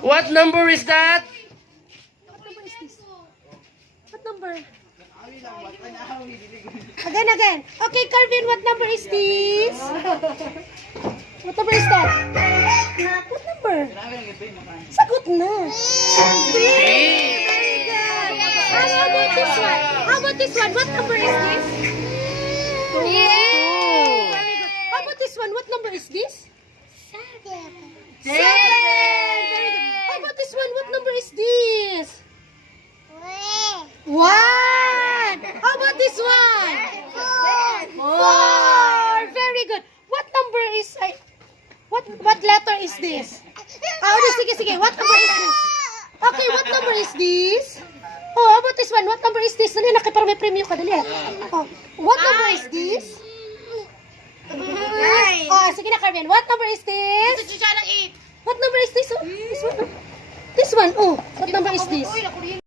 What number is that? What number is this? What number? Again. Okay, Carvin, what number is this? What number is that? What number? Sagot na. Three. Very good. How about this one? How about this one? What number is this? Yeah. Very good. How about this one? What number is this? Seven. Very good. How about this one? What number is this? One. How about this one? Four. Very good. What number is what letter is this? Sige. What number is this? Okay, what number is this? Oh, how about this one? What number is this? Dali, para may premyo ka. Dali. Oh, what number is this? Oh, sige na, Carmen. What number is this? What number is this? Oh, this one. Oh, what number is this?